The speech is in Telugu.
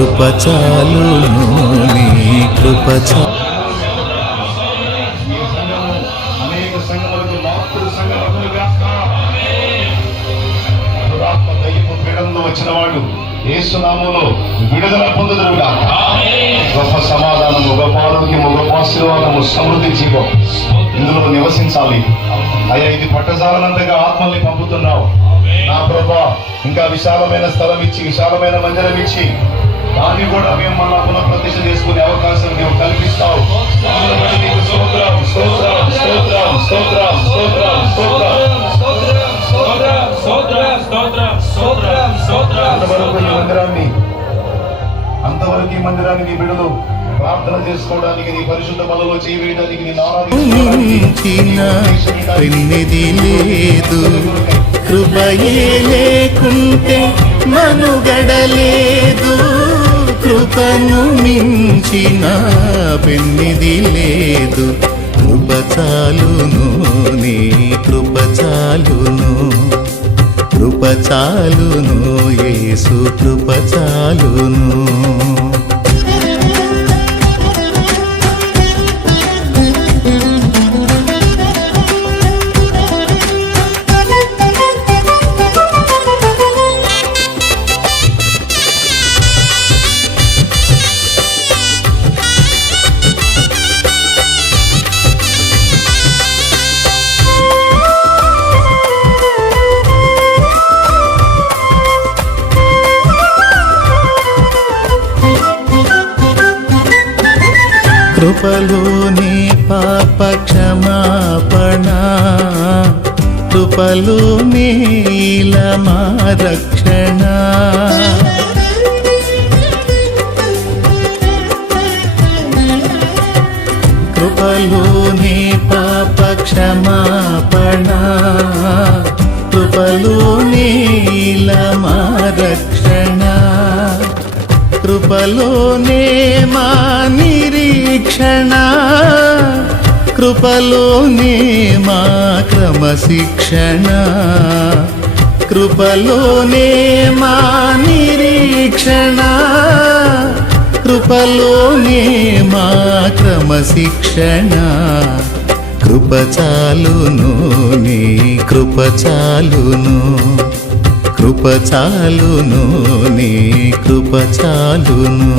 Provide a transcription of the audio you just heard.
కృప చాలును, నీ కృప చాలు. అనేక సంఘములకు మాతృ సంఘములుగా దయ్యపు పీడనలో వచ్చిన వాడు యేసు నామములో విడుదల పొందుదురుగా. గొప్ప సమాధానము, గొప్ప ఆరోగ్యము, గొప్ప ఆశీర్వాదము, సమృద్ధి జీవం ఇందులో నివసించాలి. అయ్యా, ఇది పట్టజాలనంతగా ఆత్మల్ని పంపుతున్నావు నా ప్రభా. ఇంకా విశాలమైన స్థలం ఇచ్చి, విశాలమైన మందిరం ఇచ్చి, దాన్ని కూడా మేము మళ్ళా పునఃప్రతిష్ఠ చేసుకునే అవకాశం నీవు కల్పిస్తావు. నీకు స్తోత్రం, స్తోత్రం, స్తోత్రం, స్తోత్రం, స్తోత్రం, స్తోత్రం. అంతవరకు ఈ మందిరాన్ని నీ బిడ్డలు ప్రార్థన చేసుకోవడానికి, నీ పరిశుద్ధ బలలో చేయవేయడానికి, నీ పెన్నిది లేదు, కృపయే లేకుంటే మనుగడలేదు. కృపను మించిన పెన్నిది లేదు, కృప చాలును, నీ కృప చాలును, కృప చాలును, యేసు కృప చాలును. కృపలోనే పాప క్షమాపణ, కృపలోనే మా రక్షణ. కృపలోనే పాప క్షమాపణ, కృపలోనే మా రక్షణ. కృపలోనే మా నిరీక్షణ, కృపలోనే మా క్రమశిక్షణ. కృపలోనే మా నిరీక్షణ, కృపలోనే మా క్రమశిక్షణ. కృప చాలును, నీ కృప చాలును, కృప చాలును, నీ కృప చాలును.